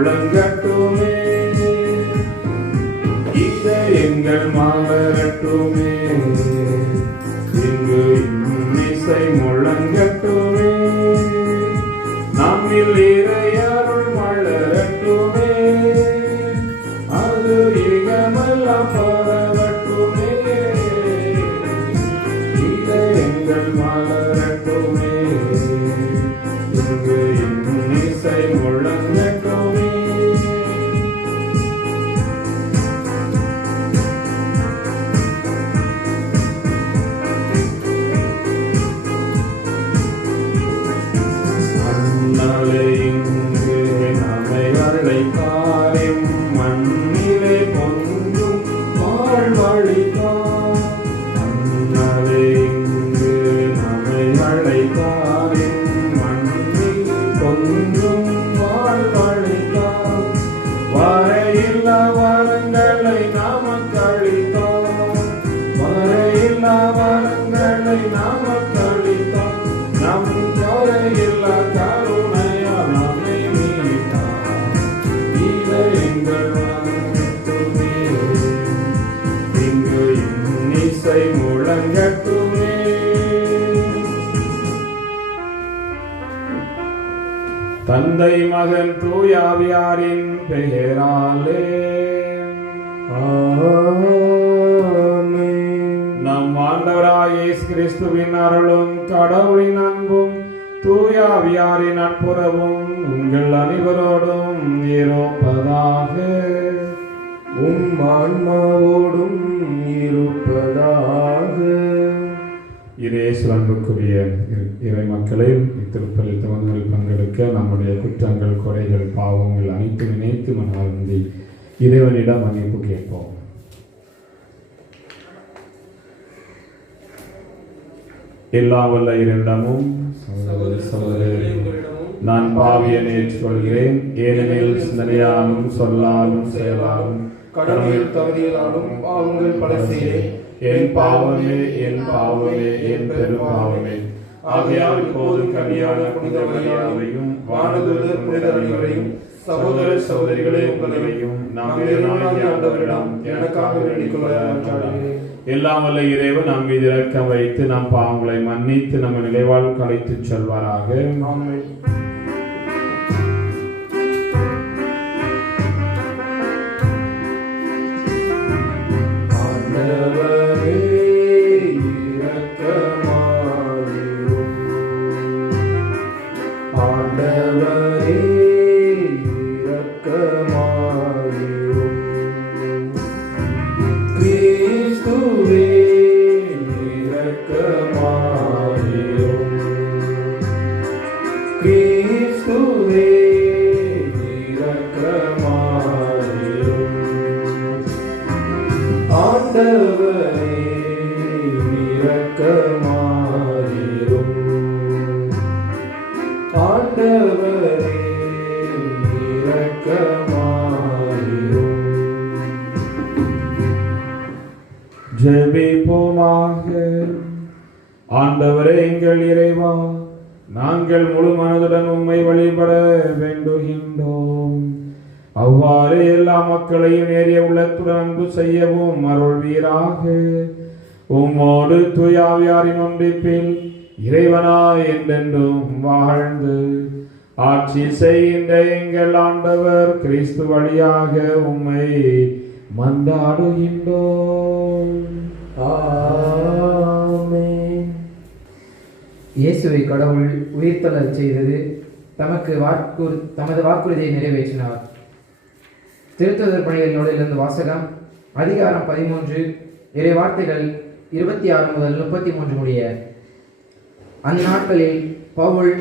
முழங்கட்டுமே, இதயங்கள் மலரட்டுமே, இங்கு இன்னிசை முழங்கட்டுமே, நம்மில் இறையருள் மலரட்டுமே, அது இகமெல்லாம் பரவட்டுமே, இதயங்கள் மலரட்டுமே, இங்கு இன்னிசை முழங்கட்டுமே. மண்ணலை இங்கு நம்மை அழைத்தாரும், மண்ணிலே பொங்கும் வாழ்வழித்தார். மண்ணலை இங்கு நம்மை அழைத்தாரும், மண்ணில் பொங்கும் வாழ்வழித்தார். வரையில்லா வரங்களை நமக்கு அளித்தார், வரையில்லா வரங்களை நமக்கு அளித்தார். நம் குறையில்லா கருணையால் நம்மை மீட்டார். இதயங்கள் மலரட்டுமே, இங்கு இன்னிசை முழங்கட்டுமே. தந்தை மகன் தூயாவியாரின் பெயராலே நம் ஆண்டவராய் இயேசு கிறிஸ்துவின் அருளும் கடவுளின் அன்பும் தூயாவியாரின் நட்புறவும் உங்கள் அனைவரோடும் இருப்பதாக. ஆன்மாவோடும் இருப்பதாக. இயேசு அன்புக்குரிய இறை மக்களே, இத்திருப்பலில் துவங்கலில் பங்கெடுக்க நம்முடைய குற்றங்கள், குறைகள், பாவங்கள் அனைத்தும் நினைத்து மனவாழ்ந்தி இறைவனிடம் மன்னிப்பு கேட்போம். எல்லா வல்ல இறைவனிடமும் நான் பாவியனை ஏற்றுக்கொள்கிறேன், ஏனெனில் சிந்தனையாலும் சொல்லாலும் செயலாலும் கடமையில் தகுதியிலாலும் பாவங்கள் பல செய்தேன். என் பாவமே, என் பாவமே, என் பெரும் பாவமே. ஆகையால் இப்போது கனியான புனித மரியாதையும் வானதூதர் புனிதரையும் சகோதர சகோதரிகளே உங்களையும் நாம் ஆண்டவரிடம் எனக்காக வேண்டிக் கொள்ள. எல்லாம் வல்ல இறைவன் நம் மீது இரக்கம் வைத்து நம் பாவங்களை மன்னித்து நம்ம நிலைவாழ்வுக்கு அழைத்துச் செல்வாராக. ஆமென். ஜெபிப்போமாக. ஆண்டவரே எங்கள் இறைவா, நாங்கள் முழு மனதுடன் உம்மை வழிபட வேண்டுகின்றோம். அவ்வாறு எல்லா மக்களையும் நேரிய உள்ளத்துடன் அன்பு செய்யவும் அருள்வீராக. உம்மோடு தூயாவியாரின் ஒன்றிப்பில் இறைவனாய் என்றென்றும் வாழ்ந்து ஆட்சி செய்கின்ற எங்கள் ஆண்டவர் கிறிஸ்து வழியாக உம்மை மன்றாடுகின்றோம். ஆமென். இயேசுவை கடவுள் உயிர்த்தெழச் செய்தது தமது வாக்குறுதியை நிறைவேற்றினார். திருத்துதர் பணிகள் நூலிலிருந்து வாசகம். அதிகாரம் 13, இறை வார்த்தைகள் 26 முதல் 33 முடிய. அந்நாட்களில் பவுல்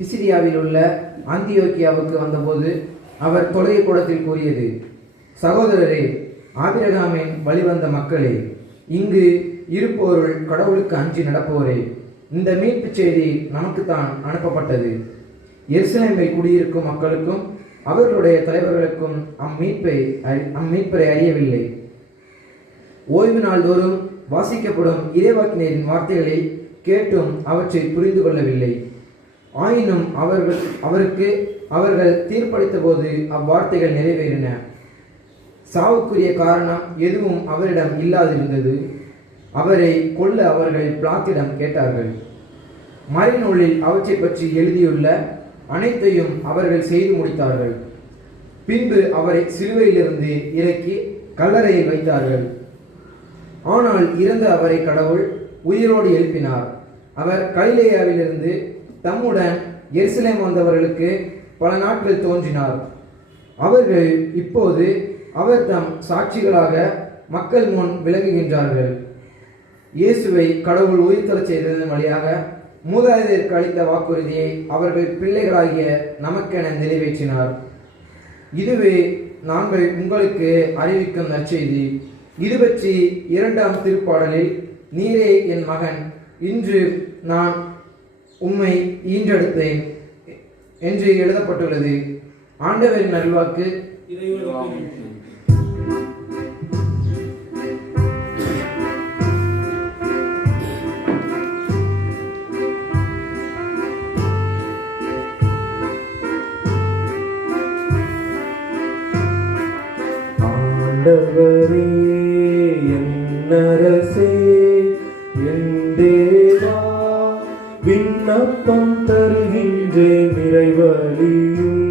பிசிதியாவில் உள்ள அந்தியோக்கியாவுக்கு வந்தபோது அவர் தொழுகை கூடத்தில் கூறியது: சகோதரரே, ஆபிரகாமின் வழிவந்த மக்களே, இங்கு இருப்போருள் கடவுளுக்கு அஞ்சி நடப்போரே, இந்த மீட்பு செய்தி நமக்குத்தான் அனுப்பப்பட்டது. எருசலேமில் குடியிருக்கும் மக்களுக்கும் அவர்களுடைய தலைவர்களுக்கும் அம்மீட்பரை அறியவில்லை. ஓய்வு நாள் தோறும் வாசிக்கப்படும் இறைவாக்கினரின் வார்த்தைகளை கேட்டும் அவற்றை புரிந்து கொள்ளவில்லை. ஆயினும் அவருக்கு அவர்கள் தீர்ப்பளித்த போது அவ்வார்த்தைகள் நிறைவேறின. சாவுக்குரிய காரணம் எதுவும் அவரிடம் இல்லாதிருந்தது. அவரை கொல்ல அவர்கள் பிலாத்திடம் கேட்டார்கள். மறைநூலில் அவற்றை பற்றி எழுதியுள்ள அனைத்தையும் அவர்கள் செய்து முடித்தார்கள். பின்பு அவரை சிலுவையிலிருந்து இறக்கி கல்லறையில் வைத்தார்கள். ஆனால் இறந்த அவரை கடவுள் உயிரோடு எழுப்பினார். அவர் கலிலேயாவிலிருந்து தம்முடன் எருசலேம் வந்தவர்களுக்கு பல நாட்கள் தோன்றினார். அவர்கள் இப்போது அவர் தம் சாட்சிகளாக மக்கள் முன் விளங்குகின்றார்கள். இயேசுவை கடவுள் உயிர்த்தெழச் செய்ததன் வழியாக மூதாதையருக்கு அளித்த வாக்குறுதியை அவர்கள் பிள்ளைகளாகிய நமக்கென நிறைவேற்றினார். இதுவே நாங்கள் உங்களுக்கு அறிவிக்கும் நற்செய்தி. இது பற்றி 2ஆம் திருப்பாடலில் நீரே என் மகன், இன்று நான் உம்மை ஈன்றெடுத்தேன் என்று எழுதப்பட்டுள்ளது. ஆண்டவரின் நல்வாக்கு. ஆண்டவரே என் அரசே என் தேவா, விண்ணப்பம் தருகின்றேன் நிறைவழியும்.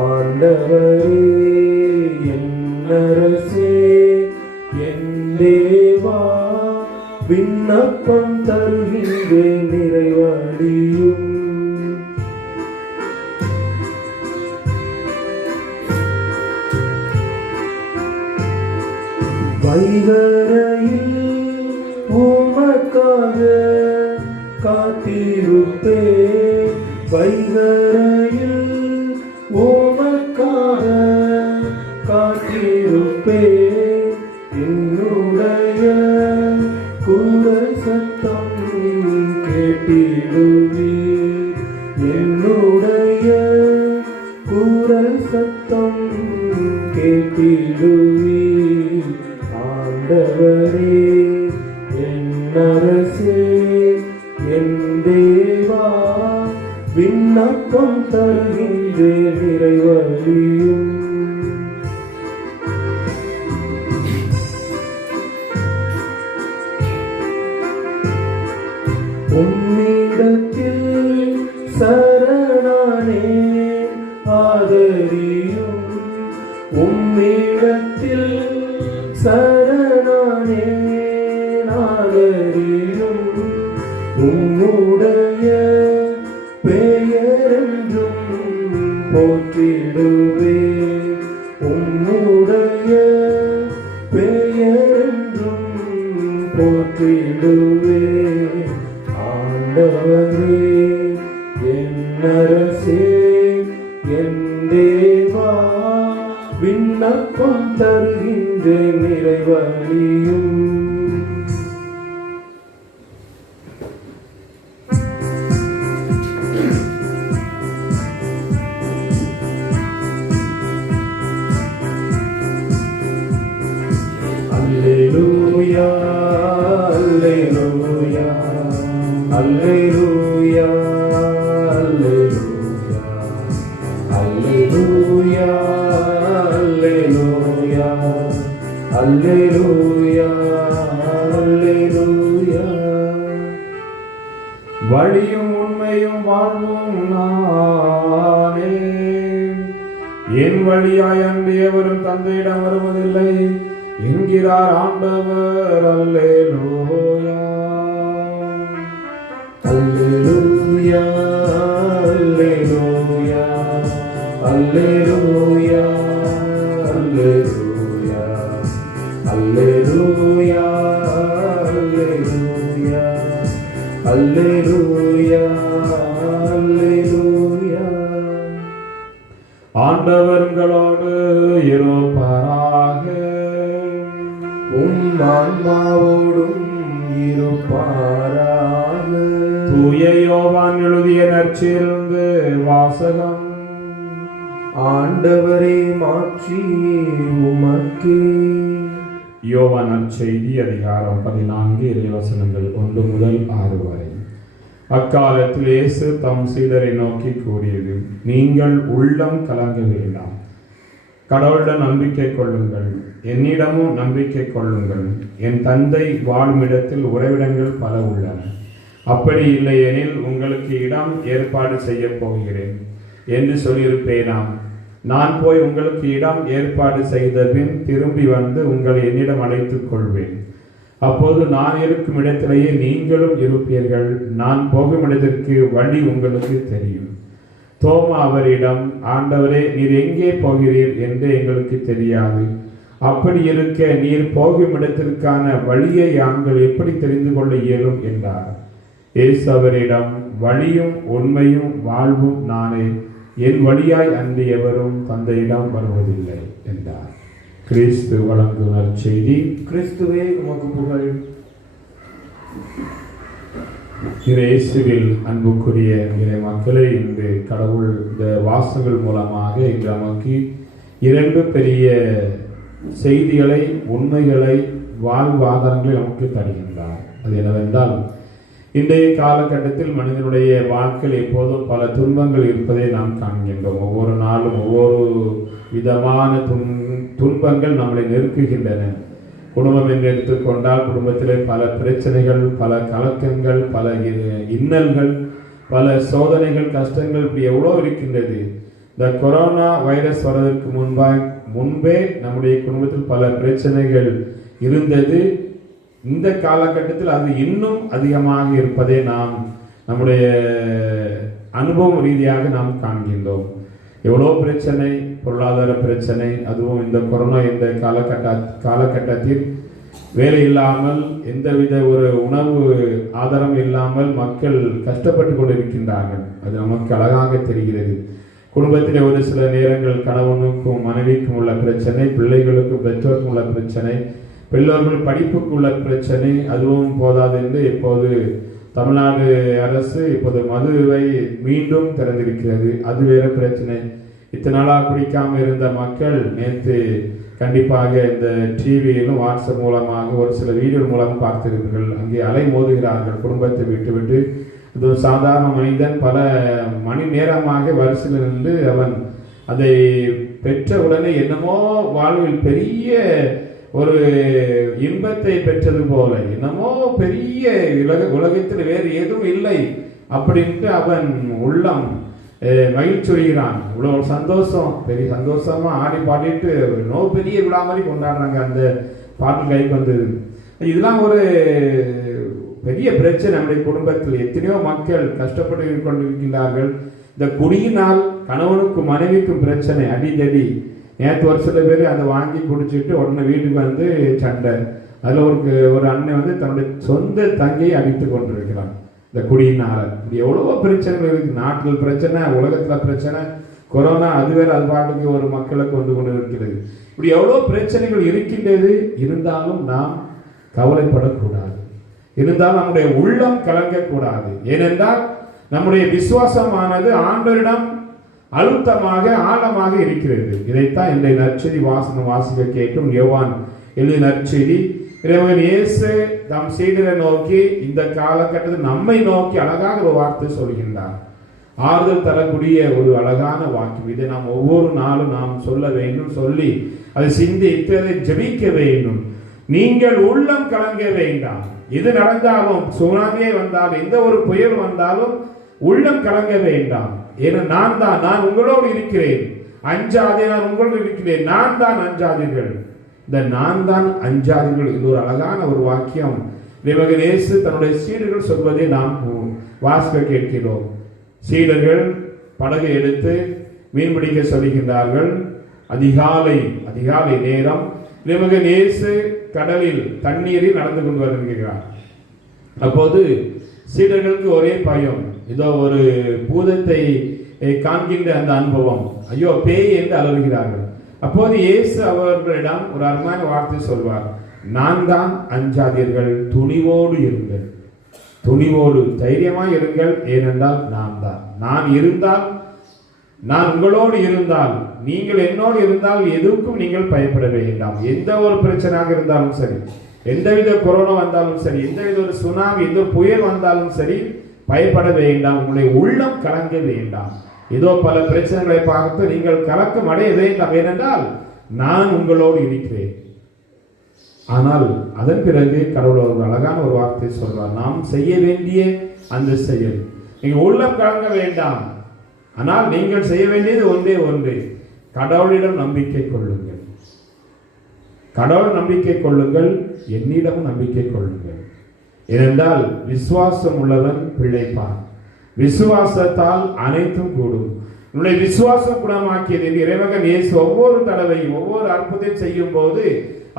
ஆண்டவரே என் அரசே என் தேவா, விண்ணப்பம் தருகின்றேன் நிறைவழியும். வைகரையில் உமக்காக காத்திருப்பேன், வைகரையில் உமக்காக காத்திருப்பேன். என்னுடைய குரல் சத்தம் கேட்டிடுவீர், என்னுடைய குரல் சத்தம் கேட்டிடுவீர். ஆண்டவரே என் அரசே என் தேவா, விண்ணப்பம் தருகின்றேன் நிறைவழியும். உம்மிடத்தில் சரணானேன் ஆதரியும், உம்மிடத்தில் சரணானேன் ஆதரியும். உம்முடைய பெயரென்றும் போற்றிடுவேன், உம்முடைய பெயரென்றும் போற்றிடுவேன். ஆண்டவரே என் அரசே என் தேவா, விண்ணப்பம் தருகின்றேன் நிறைவழியும். அல்லேலூயா அல்லேலூயா அல்லேலூயா அல்லேலூயா அல்லேலூயா அல்லேலூயா அல்லேலூயா. வழியும் உண்மையும் வாழ்வும் நானே, என் வழியாய் அன்றியவரும் தந்தையிடம் வருவதில்லை என்கிறார் ஆண்டவர். அல்லேலூயா அல்லேலூயா அல்லேலூயா அல்லேலூயா அல்லேலூயா அல்லேலூயா அல்லேலூயா அல்லேலூயா. ஆண்டவர் உங்களோடு இருப்பாராக. ஆன்மாவோடும் இருப்பாராக. தூய யோவான் எழுதிய நற்செய்தியிலிருந்து வாசகம். ஆண்டவரே மாட்சி உமக்கே. யோவான் நற்செய்தி அதிகாரம் 14 இறைவசனங்கள் 1 முதல் 6 வரை. அக்காலத்தில் இயேசு தம் சீடரை நோக்கி கூறியது, நீங்கள் உள்ளம் கலங்க வேண்டாம். கடவுளிடம் நம்பிக்கை கொள்ளுங்கள், என்னிடமும் நம்பிக்கை கொள்ளுங்கள். என் தந்தை வாழும் இடத்தில் உறைவிடங்கள் பல உள்ளன. அப்படி இல்லை எனில் உங்களுக்கு இடம் ஏற்பாடு செய்ய போகிறேன் என்று சொல்லியிருப்பேனாம். நான் போய் உங்களுக்கு இடம் ஏற்பாடு செய்த பின் திரும்பி வந்து உங்களை என்னிடம் அழைத்துக் கொள்வேன். அப்போது நான் இருக்கும் இடத்திலேயே நீங்களும் இருப்பீர்கள். நான் போகும் இடத்திற்கு வழி உங்களுக்கு தெரியும். தோமா அவரிடம், ஆண்டவரே, நீர் எங்கே போகிறீர் என்று எங்களுக்கு தெரியாது. அப்படி இருக்க நீர் போகும் இடத்திற்கான வழியை நாங்கள் எப்படி தெரிந்து கொள்ள இயலும் என்றார். இயேசு அவரிடம், வழியும் உண்மையும் வாழ்வும் நானே. என் வழியாய் அன்றி எவரும் தந்தையிடம் வருவதில்லை என்றார். கிறிஸ்து வழங்கும் நற்செய்தி. கிறிஸ்துவே உமக்கு புகழ். இயேசுவில் அன்புக்குரிய இறை மக்களே, இன்று கடவுள் இந்த வாசகங்கள் மூலமாக இன்று நமக்கு இரண்டு பெரிய செய்திகளை, உண்மைகளை, வாழ்வாதாரங்களை நமக்கு தருகின்றார். அது என்னவென்றால், இன்றைய காலகட்டத்தில் மனிதனுடைய வாழ்க்கையில் எப்போதும் பல துன்பங்கள் இருப்பதை நாம் காண்கின்றோம். ஒவ்வொரு நாளும் ஒவ்வொரு விதமான துன்பங்கள் நம்மளை நெருக்குகின்றன. குடும்பம் என்று எடுத்துக்கொண்டால் குடும்பத்திலே பல பிரச்சனைகள், பல கலக்கங்கள், பல இன்னல்கள், பல சோதனைகள், கஷ்டங்கள், இப்படி எவ்வளோ இருக்கின்றது. இந்த கொரோனா வைரஸ் வர்றதற்கு முன்பே நம்முடைய குடும்பத்தில் பல பிரச்சனைகள் இருந்தது. இந்த காலகட்டத்தில் அது இன்னும் அதிகமாக இருப்பதை நாம் நம்முடைய அனுபவம் ரீதியாக நாம் காண்கின்றோம். எவ்வளோ பிரச்சனை, பொருளாதார பிரச்சனை, அதுவும் இந்த கொரோனா இந்த காலகட்டத்தில் வேலை இல்லாமல், எந்தவித ஒரு உணவு ஆதாரம் இல்லாமல் மக்கள் கஷ்டப்பட்டு கொண்டிருக்கின்றார்கள். அது நமக்கு அழகாக தெரிகிறது. குடும்பத்தில் ஒரு சில நேரங்கள் கணவனுக்கும் மனைவிக்கும் உள்ள பிரச்சனை, பிள்ளைகளுக்கும் பெற்றோருக்கும் உள்ள பிரச்சனை, பிள்ளைகள் படிப்புக்கு உள்ள பிரச்சனை. அதுவும் போதாது என்று இப்போது தமிழ்நாடு அரசு இப்போது மதுவை மீண்டும் திறந்திருக்கிறது. அது வேற பிரச்சனை. இத்தனை நாளாக குடிக்காமல் இருந்த மக்கள் நேற்று கண்டிப்பாக இந்த டிவியிலும் வாட்ஸ்அப் மூலமாக ஒரு சில வீடியோ மூலம் பார்த்திருப்பீர்கள். அங்கே அலை மோதுகிறார்கள் குடும்பத்தை விட்டுவிட்டு. இது ஒரு சாதாரண மனிதன் பல மணி நேரமாக வரிசையில் நின்று அவன் அதை பெற்ற உடனே என்னமோ வாழ்வில் பெரிய ஒரு இன்பத்தை பெற்றது போல, என்னமோ பெரிய உலகத்தில் வேறு எதுவும் இல்லை அப்படின்ட்டு அவன் உள்ளம் மகிழ்ச்சிகிறான். இவ்வளோ சந்தோஷம், பெரிய சந்தோஷமா ஆடி பாடிட்டு பெரிய விழா மாதிரி கொண்டாடுறாங்க. அந்த பாட்டு கைக்கு வந்தது. இதெல்லாம் ஒரு பெரிய பிரச்சனை. நம்முடைய குடும்பத்தில் எத்தனையோ மக்கள் கஷ்டப்பட்டு கொண்டிருக்கின்றார்கள். இந்த குடியினால் கணவனுக்கும் மனைவிக்கும் பிரச்சனை, அடிதடி. நேற்று ஒரு சில பேர் அதை வாங்கி குடிச்சிட்டு உடனே வீட்டுக்கு வந்து சண்டை. அதில் ஒரு அண்ணன் வந்து தன்னுடைய சொந்த தங்கையை அடித்து கொண்டிருக்கிறான் இந்த குடியினால. இப்படி எவ்வளவோ பிரச்சனைகள் இருக்கு. நாட்டில் பிரச்சனை, உலகத்துல பிரச்சனை, கொரோனா அது வேற அது பாட்டுக்கு ஒரு மக்களுக்கு வந்து கொண்டு இருக்கிறது. இப்படி எவ்வளோ பிரச்சனைகள் இருக்கின்றது. இருந்தாலும் நாம் கவலைப்படக்கூடாது. இருந்தாலும் நம்முடைய உள்ளம் கலங்கக்கூடாது. ஏனென்றால் நம்முடைய விசுவாசமானது ஆண்டவரிடம் அழுத்தமாக ஆழமாக இருக்கிறது. இதைத்தான் இன்றைய நற்செய்தி வாசிக்க கேட்டும் யோவான் எழுதிய நற்செய்தி. இறைவன் இயேசு தம் சீடரை நோக்கி, இந்த காலகட்டத்தில் நம்மை நோக்கி அழகாக ஒரு வார்த்தை சொல்கின்றார். ஆறுதல் தரக்கூடிய ஒரு அழகான வாக்கியம். இதை நாம் ஒவ்வொரு நாளும் நாம் சொல்ல வேண்டும். சொல்லி அதை சிந்தித்து அதை ஜெபிக்க வேண்டும். நீங்கள் உள்ளம் கலங்க வேண்டாம். எது நடந்தாலும், சுனாமியே வந்தாலும், எந்த ஒரு புயல் வந்தாலும் உள்ளம் கலங்க வேண்டாம். ஏன்னா நான் உங்களோடு இருக்கிறேன். அஞ்சாதே, நான் உங்களோடு இருக்கிறேன். நான் தான், அஞ்சாதீர்கள். இந்த நான் தான் அஞ்சாதீர்கள் இது ஒரு அழகான ஒரு வாக்கியம். இறைமகன் இயேசு தன்னுடைய சீடர்கள் சொல்வதை நாம் வாசிக்க கேட்கிறோம். சீடர்கள் படகை எடுத்து மீன்பிடிக்க சொல்கின்றார்கள். அதிகாலை நேரம் இறைமகன் இயேசு கடலில் தண்ணீரில் நடந்து கொண்டு வருகிறார். அப்போது சீடர்களுக்கு ஒரே பயம். இதோ ஒரு பூதத்தை காண்கின்ற அந்த அனுபவம். ஐயோ பேய் என்று அலறுகிறார்கள். அப்போது இயேசு அவர்களிடம் ஒரு அருமையான வார்த்தை சொல்வார். நான் தான், அஞ்சாதீர்கள், துணிவோடு இருங்கள். துணிவோடு தைரியமாய் இருங்கள். ஏனென்றால் நான் தான். நான் இருந்தால், நான் உங்களோடு இருந்தால், நீங்கள் என்னோடு இருந்தால் எதுக்கும் நீங்கள் பயப்பட வேண்டாம். எந்த ஒரு பிரச்சனையாக இருந்தாலும் சரி, எந்தவித கொரோனா வந்தாலும் சரி, எந்தவித ஒரு சுனாமி, எந்த புயல் வந்தாலும் சரி, பயப்பட வேண்டாம், உங்களுடைய உள்ளம் கலங்க வேண்டாம். ஏதோ பல பிரச்சனைகளை பார்த்து நீங்கள் கலக்கம் அடைய வேண்டாம், ஏனென்றால் நான் உங்களோடு இருக்கிறேன். ஆனால் அதன் பிறகு கடவுள் ஒரு அழகான ஒரு வார்த்தை சொல்வார், நாம் செய்ய வேண்டிய அந்த செயல். நீங்கள் உள்ளம் கலங்க வேண்டாம், ஆனால் நீங்கள் செய்ய வேண்டியது ஒன்றே ஒன்று, கடவுளிடம் நம்பிக்கை கொள்ளுங்கள். கடவுள் நம்பிக்கை கொள்ளுங்கள், என்னிடம் நம்பிக்கை கொள்ளுங்கள். ஏனென்றால் விசுவாசம் உள்ளவன் பிழைப்பான், விசுவாசத்தால் அனைத்தும் கூடும். உன்னுடைய விசுவாசம் குணமாக்கியது என்று இறைமகன் இயேசு ஒவ்வொரு தடவையும் ஒவ்வொரு அற்புதம் செய்யும் போது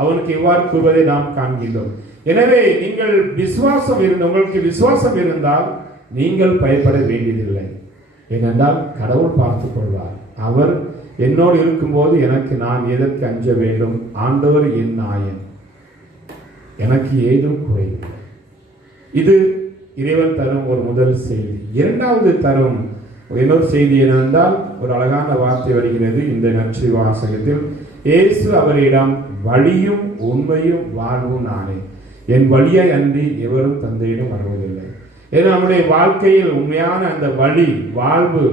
அவனுக்கு இவ்வாறு கூறுவதை நாம் காண்கின்றோம். எனவே நீங்கள் விசுவாசம் உங்களுக்கு விசுவாசம் இருந்தால் நீங்கள் பயப்பட வேண்டியதில்லை. ஏனென்றால் கடவுள் பார்த்துக் கொள்வார். அவர் என்னோடு இருக்கும்போது எனக்கு நான் எதற்கு அஞ்ச வேண்டும்? ஆண்டவர் என் நாயன், எனக்கு ஏதும் குறையில்லை. இது இறைவன் தரும் ஒரு முதல் செய்தி. இரண்டாவது தரும் இன்னொரு செய்தி என்னவென்றால், ஒரு அழகான வார்த்தை வருகிறது இந்த நற்செய்தி வாசகத்தில். இயேசு அவரிடம், வழியும் உண்மையும் வாழ்வும் நானே, என் வழியை அன்றி எவரும் தந்தையிடம் வருவதில்லை. ஏன்னா நம்முடைய வாழ்க்கையில் உண்மையான அந்த வழி வாழ்வு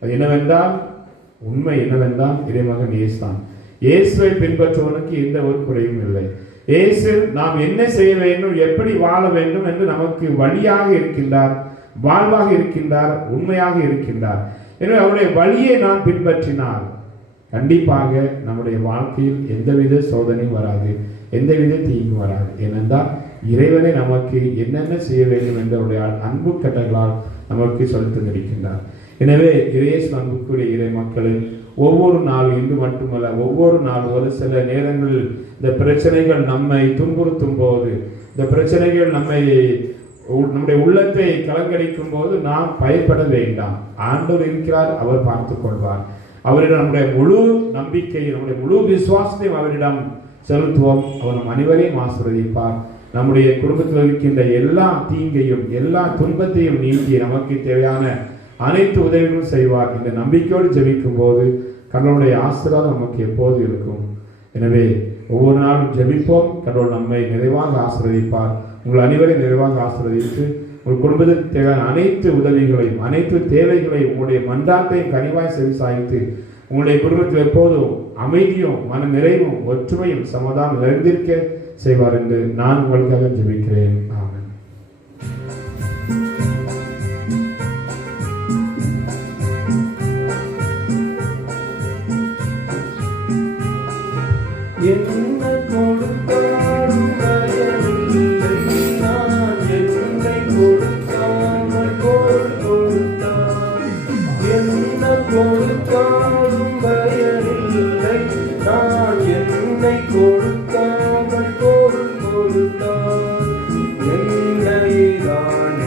அது என்னவென்றால், உண்மை என்னவென்றால் இறைமகன் இயேசு தான். இயேசுவை பின்பற்றுவனுக்கு எந்த ஒரு குறையும் இல்லை. இயேசு நாம் என்ன செய்ய வேண்டும், எப்படி வாழ வேண்டும் என்று நமக்கு வழியாக இருக்கின்றார், வாழ்வாக இருக்கின்றார், உண்மையாக இருக்கின்றார். எனவே அவருடைய வழியை நாம் பின்பற்றினால் கண்டிப்பாக நம்முடைய வாழ்க்கையில் எந்தவித சோதனையும் வராது, எந்தவித தீங்கும் வராது. ஏனென்றால் இறைவனை நமக்கு என்னென்ன செய்ய வேண்டும் என்ற அவருடைய அன்பு கட்டங்களால் நமக்கு சொல்லித் தந்திருக்கின்றார். எனவே இயேசு அன்புக்குரிய இறை மக்களின் ஒவ்வொரு நாளும், இன்று மட்டுமல்ல ஒவ்வொரு நாளும், ஒரு சில நேரங்களில் இந்த பிரச்சனைகள் நம்மை துன்புறுத்தும் போது, இந்த பிரச்சனைகள் நம்முடைய உள்ளத்தை கலங்கடிக்கும் போது நாம் பயப்பட வேண்டாம். ஆண்டவர் இருக்கிறார், அவர் பார்த்துக் கொள்வார். அவரிடம் நம்முடைய முழு நம்பிக்கை, நம்முடைய முழு விசுவாசத்தையும் அவரிடம் செலுத்துவோம். அவர் நம் அனைவரையும் ஆசீர்வதிப்பார். நம்முடைய குடும்பத்தில் இருக்கின்ற எல்லா தீங்கையும் எல்லா துன்பத்தையும் நீக்கி நமக்கு தேவையான அனைத்து உதவிகளும் செய்வார். இந்த நம்பிக்கையோடு ஜெபிக்கும் போது கடவுளுடைய ஆசீர்வாதம் நமக்கு எப்போது இருக்கும். எனவே ஒவ்வொரு நாளும் ஜெபிப்போம். கடவுள் நம்மை நிறைவாக ஆசீர்வதிப்பார். உங்கள் அனைவரையும் நிறைவாக ஆசீர்வதித்து உங்கள் குடும்பத்திற்கு தேவையான அனைத்து உதவிகளையும் அனைத்து தேவைகளையும் உங்களுடைய மன்றாட்டையும் கனிவாய் செவிசாய்த்து உங்களுடைய குடும்பத்தில் எப்போதும் அமைதியும் மன நிறைவும் ஒற்றுமையும் சமாதானம் நிறைந்திருக்க செய்வார் என்று நான் உங்களுக்காக ஜெபிக்கிறேன். ஆமென். என்ன கொடுத்தாலும் பயனில்லை, நான் என்னை கொடுக்காமல் பொருள் கொடுத்தார். என்ன கொடுத்தாலும் பயனில்லை, நான் என்னை கொடுக்காமல் பொருள் கொடுத்தார். என்னை தான்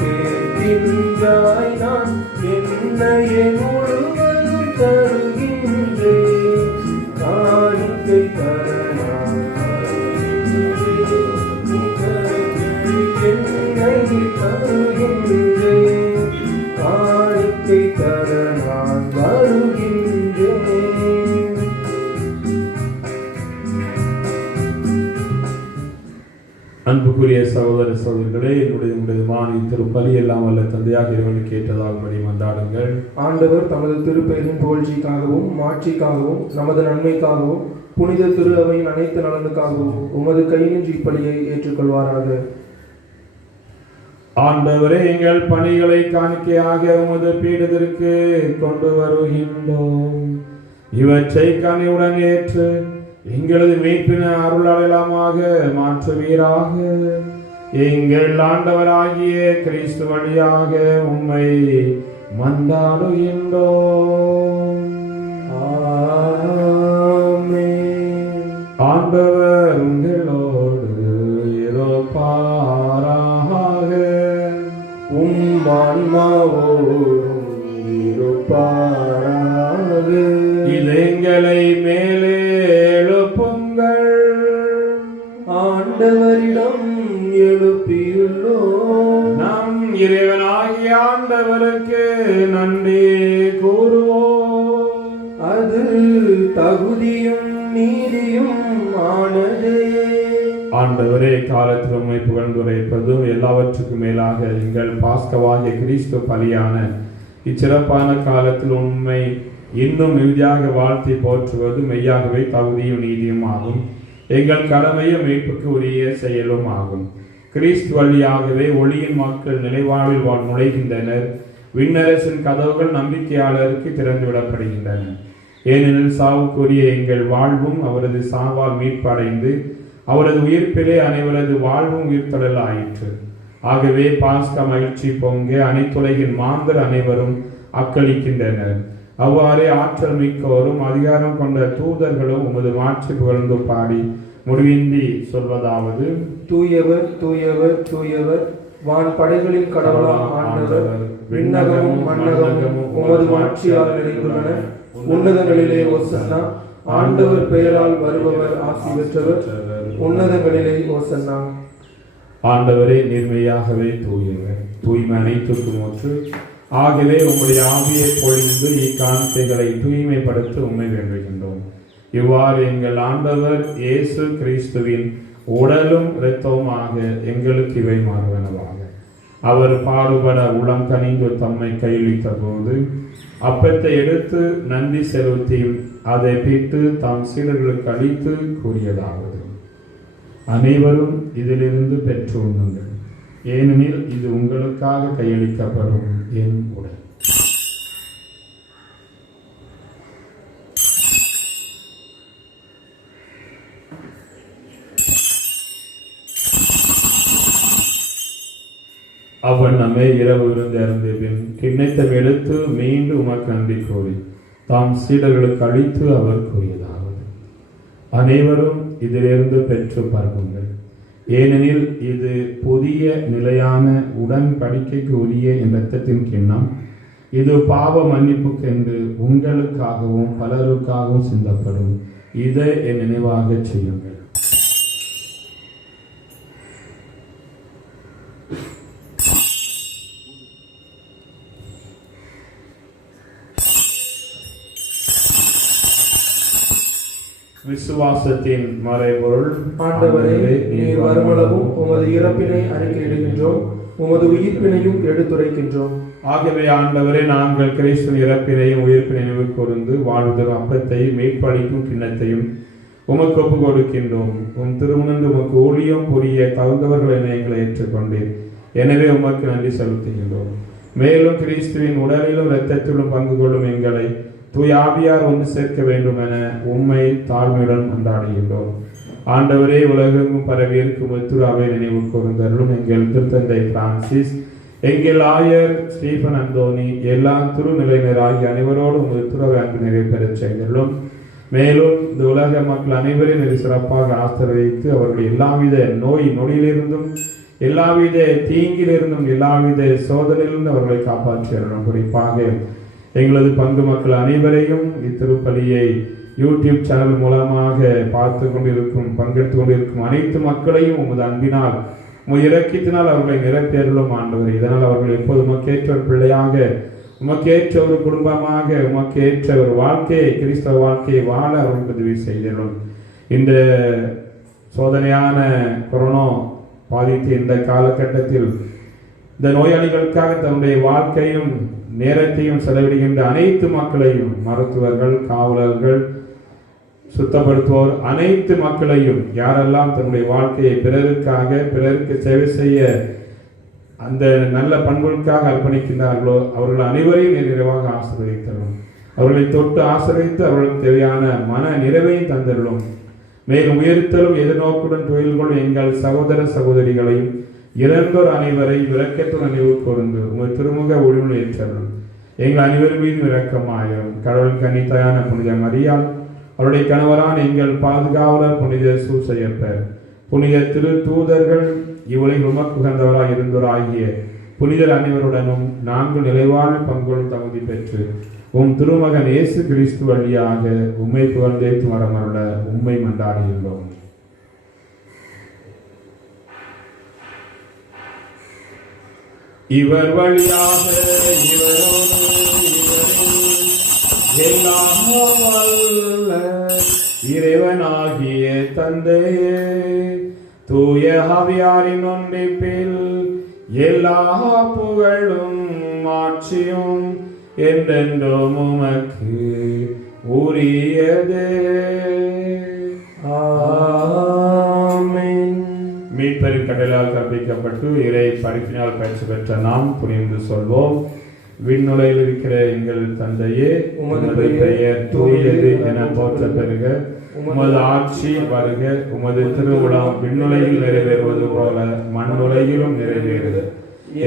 கேட்கின்றாய், நான் என்னையே முழுவதும் தருகின்றேன். காணிக்கை தரலாம் என்னை தருகின்றேன், காணிக்கை தர நான் வருகின்றேன். அன்புக்குரிய சகோதர சகோதரிகளே, உங்களுடைய மாணி திருப்பலி எல்லாம் வல்ல தந்தையாக இறைவனுக்கு ஏற்றதாகும்படி மன்றாடுங்கள். ஆண்டவர் தமது திருப்பெயரின் புகழ்ச்சிக்காகவும் மாட்சிக்காகவும் நமது நன்மைக்காகவும் புனித திரு அவையின் அனைத்து நலனுக்காகவும் உமது கையினின்று இப்பலியை ஏற்றுக்கொள்வாராக. ஆண்டவரே, எங்கள் பணிகளை காணிக்கையாக உமது பீடத்திற்கு கொண்டு வருகின்றோம். இவற்றை கனிவுடன் ஏற்று எங்களது மீட்பின அருளாளமாக மாற்றுவீராக. எங்கள் ஆண்டவராகிய கிறிஸ்து வழியாக உம்மை மன்றாடுகின்றோம். ஆமென். ஆண்டவர் உங்களோடு இருப்பாராக. உம் ஆன்மாவோடும் இருப்பாராக. இதயங்களை மேலே எழுப்புங்கள். ஆண்டவரிடம் எழுப்பியுள்ளோம். நம் இறைவனாகிய ஆண்டவருக்கு நன்றி கூறுவோம். அது தகுதியும் நீதியும் ஆனதே. ஆண்டவர் ஆண்டவரே, காலத்தில் உம்மை புகழ்ந்துரைப்பதும் எல்லாவற்றுக்கும் மேலாக எங்கள் பாஸ்கவாகிய கிறிஸ்து பலியான இச்சிறப்பான காலத்தில் உண்மை இன்னும் மிகுதியாக வாழ்த்தி போற்றுவது மெய்யாகவே தகுதியும் நீதியும் ஆகும். எங்கள் கடமையும் மீட்புக்கு உரிய செயலும் ஆகும். கிறிஸ்து வழியாகவே ஒளியின் மக்கள் நிலைவாழ்வில் நுழைகின்றனர். விண்ணரசின் கதவுகள் நம்பிக்கையாளருக்கு திறந்துவிடப்படுகின்றன. ஏனெனில் சாவுக்குரிய எங்கள் வாழ்வும் அவரது சாவால் மீட்படைந்து அவரது உயிர்ப்பிலே அனைவரது வாழ்வும் உயிர்த்தொழல் ஆயிற்று. ஆகவே பாஸ்கா மகிழ்ச்சி பொங்க அனைத்துலகின் மாந்தர் அனைவரும் அக்களிக்கின்றனர். அவ்வாறே ஆற்றல் மிக்கோரும் அதிகாரம் கொண்ட தூதர்களும் உமது மாட்சி புகழ்ந்து பாடி முடிவின்றி சொல்வதாவது: தூயவர் தூயவர் தூயவர், வான் படைகளின் கடவுளாம் ஆண்டவர், விண்ணகமும் மண்ணகமும் உமது மாட்சியால் நிறைந்துள்ளன. உன்னதங்களிலே ஓசன்னா, ஆண்டவர் பெயரால் வருபவர் ஆசி பெற்றவர், உன்னதங்களிலே ஓசன்னா. ஆண்டவரே, நேர்மையாகவே தூயவர், தூய்மை அனைத்துக்கும் ஒன்று. ஆகவே உம்முடைய ஆவியை பொழிந்து இக்காணிக்கைகளை தூய்மைப்படுத்த உண்மை வேண்டுகின்றோம். இவ்வாறு எங்கள் ஆண்டவர் இயேசு கிறிஸ்துவின் உடலும் இரத்தவுமாக எங்களுக்கு இவை மாறுவனவாக. அவர் பாடுபட உளம் கனிந்து தம்மை கையளித்த போது அப்பத்தை எடுத்து நன்றி செலுத்தி அதை பிட்டு தாம் சீடர்களுக்கு அளித்து கூறியதாவது: அனைவரும் இதிலிருந்து பெற்று உண்ணுங்கள், ஏனெனில் இது உங்களுக்காக கையளிக்கப்படும் என் உடல். அவ்வண்ணமே இரவு விருந்திருந்த பின் கிண்ணத்தை எடுத்து மீண்டும் உமக்கு நன்றி கூறி தாம் சீடர்களுக்கு அளித்து அவர் கூறியதாவது: அனைவரும் இதிலிருந்து பெற்று பருகுங்கள், ஏனெனில் இது புதிய நிலையான உடன்படிக்கைக்கு உரிய என் இரத்தத்தின் கிண்ணம். இது பாவ மன்னிப்புக்கு என்று உங்களுக்காகவும் பலருக்காகவும் சிந்தப்படும். இதை என் நினைவாக செய்யுங்கள். விசுவாசத்தின் மறைபொருள்: ஆண்டவரே, நீர் வருமளவும் உமது இறப்பினை அறிக்கையிடுகின்றோம், உமது உயிர்ப்பினையும் எடுத்துரைக்கின்றோம். ஆகவே ஆண்டவரே, நாங்கள் கிறிஸ்துவின் இறப்பினையும் உயிர்ப்பினை நினைவு கூர்ந்து வாழ்தரும் அப்பத்தையும் மீட்பளிக்கும் கிண்ணத்தையும் உமக்கு ஒப்புக் கொடுக்கின்றோம். உம் திருமுனந்து உமக்கு ஊழியம் புரிய தகுந்தவர்கள் என எங்களை ஏற்றுக்கொண்டீர். எனவே உமக்கு நன்றி செலுத்துகின்றோம். மேலும் கிறிஸ்துவின் உடலிலும் இரத்தத்திலும் பங்கு கொள்ளும் எங்களை தூய் ஆவியார் ஒன்று சேர்க்க வேண்டும் என உம்மை தாழ்மையுடன் கொண்டாடுகின்றோம். ஆண்டவரே, உலகெங்கும் பரவி இருக்கும் திருவை நினைவு கூர்ந்தருளும். எங்கள் திருத்தந்தை பிரான்சிஸ், எங்கள் ஆயர் ஸ்டீபன் அந்தோனி, எல்லா திருநிலையினர் ஆகிய அனைவரோடு உமது துறவை அன்பு நிறைவேறச் செய்தருளும். மேலும் இந்த உலக மக்கள் அனைவரையும் இது சிறப்பாக ஆசீர்வதித்து அவர்கள் எல்லாவித நோய் நொடியிலிருந்தும் எல்லாவித தீங்கிலிருந்தும் எல்லாவித சோதனையிலிருந்தும் அவர்களை காப்பாற்றியறணும். குறிப்பாக எங்களது பங்கு மக்கள் அனைவரையும் இத்திருப்பலியை யூடியூப் சேனல் மூலமாக பார்த்து கொண்டிருக்கும் பங்கெடுத்து கொண்டிருக்கும் அனைத்து மக்களையும் உமது அன்பினால் உமது இரக்கத்தினால் அவர்களை நிரப்பேறலும் ஆண்டவர். இதனால் அவர்கள் எப்போது உமக்கேற்ற ஒரு பிள்ளையாக, உமக்கேற்ற ஒரு குடும்பமாக, உமக்கேற்ற ஒரு வாழ்க்கையை, கிறிஸ்தவ வாழ்க்கையை வாழ அவர்களுக்கு உதவி செய்தலும். இந்த சோதனையான கொரோனா பாதித்த இந்த காலகட்டத்தில் இந்த நோயாளிகளுக்காக தன்னுடைய வாழ்க்கையும் நேரத்தையும் செலவிடுகின்ற அனைத்து மக்களையும், மருத்துவர்கள், காவலர்கள், சுத்தப்படுத்துவோர், அனைத்து மக்களையும், யாரெல்லாம் தன்னுடைய வாழ்க்கையை பிறருக்காக, பிறருக்கு சேவை செய்ய அந்த நல்ல பண்புகளுக்காக அர்ப்பணிக்கின்றார்களோ அவர்கள் அனைவரையும் நிறைவாக ஆசீர்வதித்தரும். அவர்களை தொட்டு ஆசீர்வதித்து அவர்களுக்கு தேவையான மன நிறைவையும் தந்தருளும். மேலும் உயர்த்தலும் எதிர்நோக்குடன் தொழில்கொள்ளும் எங்கள் சகோதர சகோதரிகளையும் இறந்தோர் அனைவரை இரக்கத்துடன் நினைவு கூர்ந்து உங்கள் திருமுக ஒளிவில் ஏற்றலும். எங்கள் அனைவர் மீதும் இரக்கமாயிரும். கடவுள் கன்னித்தாயான புனித மரியாள், அவருடைய கணவரான எங்கள் பாதுகாவலர் புனித சூசையப்பர், புனித திரு தூதர்கள், இவ்வுலகில் உமக்கு உகந்தவராய் இருந்தோராகிய புனிதர் அனைவருடனும் நாங்கள் நிலைவாழ் பங்கொள் தகுதி பெற்று உம் திருமகன் இயேசு கிறிஸ்து வழியாக உம்மை புகழ்ந்தேத்து வரமருள உம்மை மன்றாடுகின்றோம். இவர் வழியாக இவரோடு எல்லாம் வல்ல இறைவனாகிய தந்தையே, தூய ஆவியாரின் ஒன்றிப்பில் எல்லா புகழும் ஆட்சியும் என்றென்றும் உமக்கு உரியதே. ஆமென். மீட்பரின் கடலால் கற்பிக்கப்பட்டு இறை படிப்பினால் பயிற்சி பெற்ற நாம் புரிந்து சொல்வோம். விண்ணுலகில் இருக்கிற எங்கள் தந்தையே, உமது பெயர் தூயது என போற்ற பெறுக. உமது ஆட்சி வருக. உமது திருவுளம் விண்ணுலகில் நிறைவேறுவது போல மண்ணுலகிலும் நிறைவேறுக.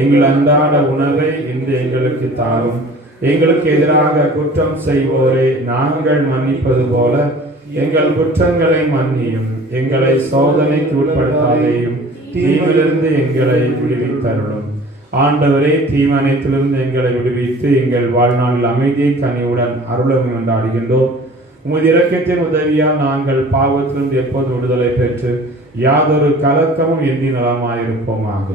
எங்கள் அன்றாட உணவை இன்று எங்களுக்கு தாரும். எங்களுக்கு எதிராக குற்றம் செய்வோரை நாங்கள் மன்னிப்பது போல எங்கள் குற்றங்களை மன்னியும். எங்களை சோதனைக்கு உட்படுத்தாதேயும், தீமையிலிருந்து எங்களை விடுவித்தருளும். ஆண்டவரே, தீமை அனைத்திலிருந்து எங்களை விடுவித்து எங்கள் வாழ்நாளில் அமைதியை கனிவுடன் அருளும் கொண்டாடுகின்றோம். உமது இரக்கத்தின் உதவியால் நாங்கள் பாவத்திலிருந்து எப்போது விடுதலை பெற்று யாதொரு கலக்கமும் எண்ணி நலமாயிருப்போமாக.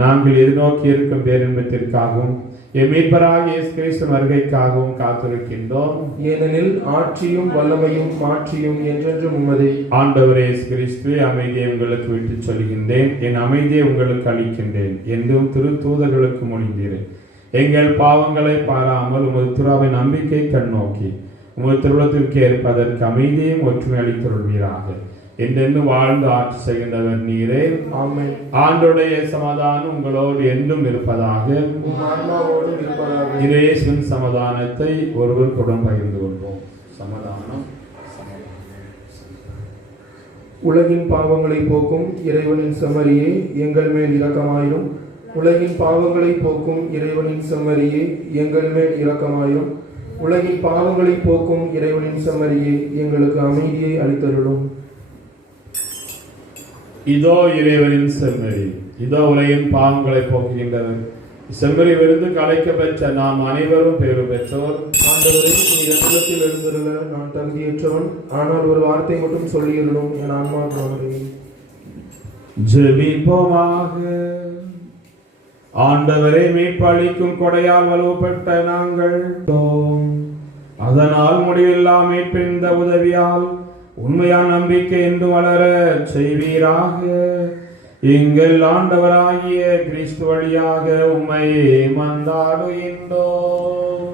நாங்கள் எதிர்நோக்கி இருக்கும் பேரின்பத்திற்காகவும் என் மீட்பராகிய இயேசு கிறிஸ்து வருகைக்காகவும் காத்திருக்கின்றோம். ஏனெனில் ஆட்சியும் வல்லமையும் மாட்சியும் என்றென்றும் உமதே. ஆண்டவரே இயேசு கிறிஸ்துவே, அமைதியை உங்களுக்கு விட்டுச் சொல்கின்றேன், என் அமைதியை உங்களுக்கு அளிக்கின்றேன் என்றும் திருத்தூதர்களுக்கு மொழிந்தீரேன். எங்கள் பாவங்களை பாராமல் உமது திருவை நம்பிக்கை கண்ணோக்கி உமது திருவுளத்திற்கு ஏற்பதற்கு அமைதியும் ஒற்றுமை அளித்தருள்வீராக. என்றென்று வாழ்ந்து ஆட்சி செய்கின்றவர் நீரே. ஆமென். ஆண்டோடைய சமாதானம் உங்களோடு என்றும் இருப்பதாக. இயேசுவின் சமாதானத்தை ஒருவருக்குடன் பகிர்ந்து கொள்வோம். சமாதானம். உலகின் பாவங்களை போக்கும் இறைவனின் செம்மறியே, எங்கள் மேல் இரக்கமாயிரும். உலகின் பாவங்களை போக்கும் இறைவனின் செம்மறியே, எங்கள் மேல் இரக்கமாயிரும். உலகின் பாவங்களை போக்கும் இறைவனின் செம்மறியே, எங்களுக்கு அமைதியை அளித்தருளும். இதோ இறைவனின் செம்மறி, இதோ உலகின் பாவங்களை போக்குகின்றனர். செம்மறி விருந்து கலைக்க பெற்ற நாம் அனைவரும் பேறு பெற்றோர். ஆண்டவரே, நீர் இடத்தில் எழுந்திருந்த நான் தகுதியற்றவன், ஆனால் ஒரு வார்த்தை மட்டும் சொல்லியிருந்தோம், என் ஆன்மா கவனிக்கிறேன். ஜெபிப்போமாக. ஆண்டவரே, மீட்பளிக்கும் கொடையால் வலுப்பட்ட நாங்கள் அதனால் முடிவில்லா மீட்பின் இந்த உதவியால் உண்மையான நம்பிக்கை என்று வளர செய்வீராக. எங்கள் ஆண்டவராகிய கிறிஸ்து வழியாக உம்மை மன்றாடுகின்றோம்.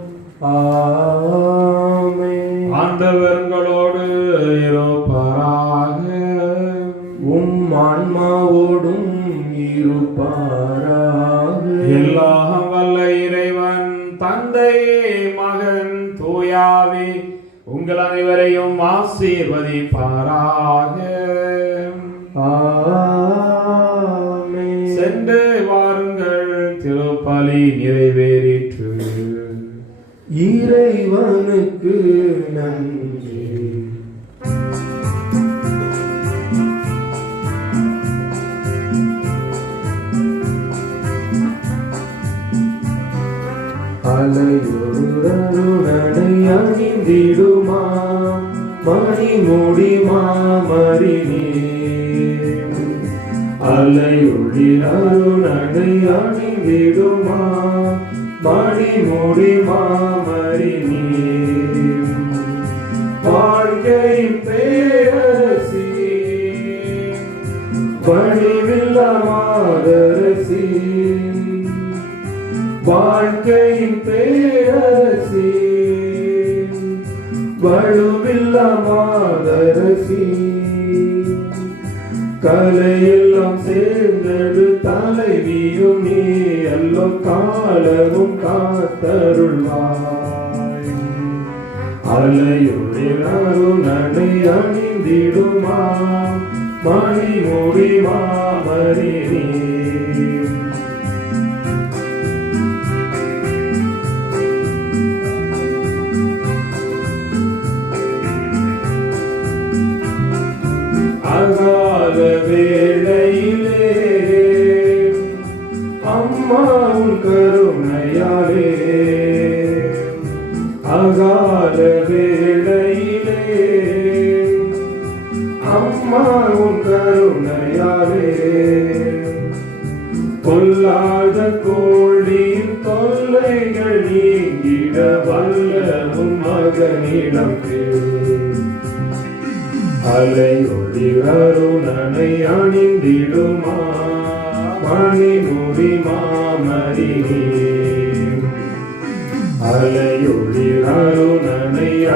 ஆமென். ஆண்டவர்களோடு இருப்பாராக. உம் ஆன்மாவோடும் இருப்பாராக. எல்லாம் வல்ல இறைவன் தந்தை, மகன், தூயாவி உங்கள் அனைவரையும் ஆசீர்வதிப்பாராக. ஆமென். சென்று வாருங்கள், திருப்பலி நிறைவேறிற்று. இறைவனுக்கு நன்றி. அலையுடனே அணிந்திடுமா மணிமுடி மாமரினே. அலையுள்ளில் அருணனை அணிந்திடுமா மணிமுடி மாமரினே. வாழ்க்கையின் பேரரசி, வடிவில்ல மாதரசி. வாழ்க்கையின் பேரரசி, வலுவில்ல மாதரசி. கலையெல்லாம் சேர்ந்தது தலைவியும் நீ அல்லோ, காலமும் காத்தருள்வாய். அலையுள்ளில் அருணனை அணிந்திடுமா மணிமுடி மாமரினே. அகால வேளையிலே அம்மா உன் கருணையாலே. அகால வேளையிலே அம்மா உன் கருணையாலே. கொல்லாத கோழியின் தொல்லைகள் நீங்கிட வல்ல உன் மகனிடம் அலையொளிரருணனை அணிந்திடுமா மணிமுடி மாமரியே. அலையொளிரருணனை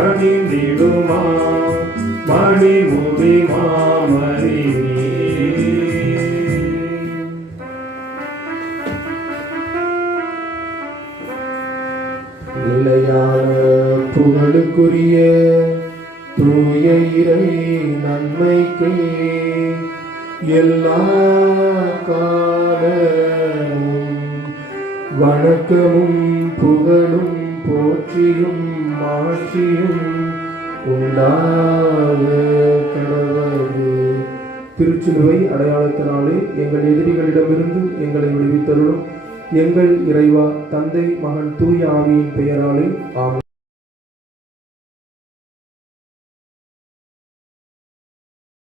அணிந்திடுமா மணிமுடி மாமரியே. நிலையான புகழுக்குரிய தூய இறை நன்மைக்கு எல்லா காலமும் வணக்கமும் புகழும் போற்றியும் மாட்சியும் உண்டாக கடவுளே. திருச்சிலுவை அடையாளத்தினாலே எங்கள் எதிரிகளிடமிருந்து எங்களை விடுவித்தருளும். எங்கள் இறைவா, தந்தை மகன் தூய ஆவியின் பெயராலே ஆமென்.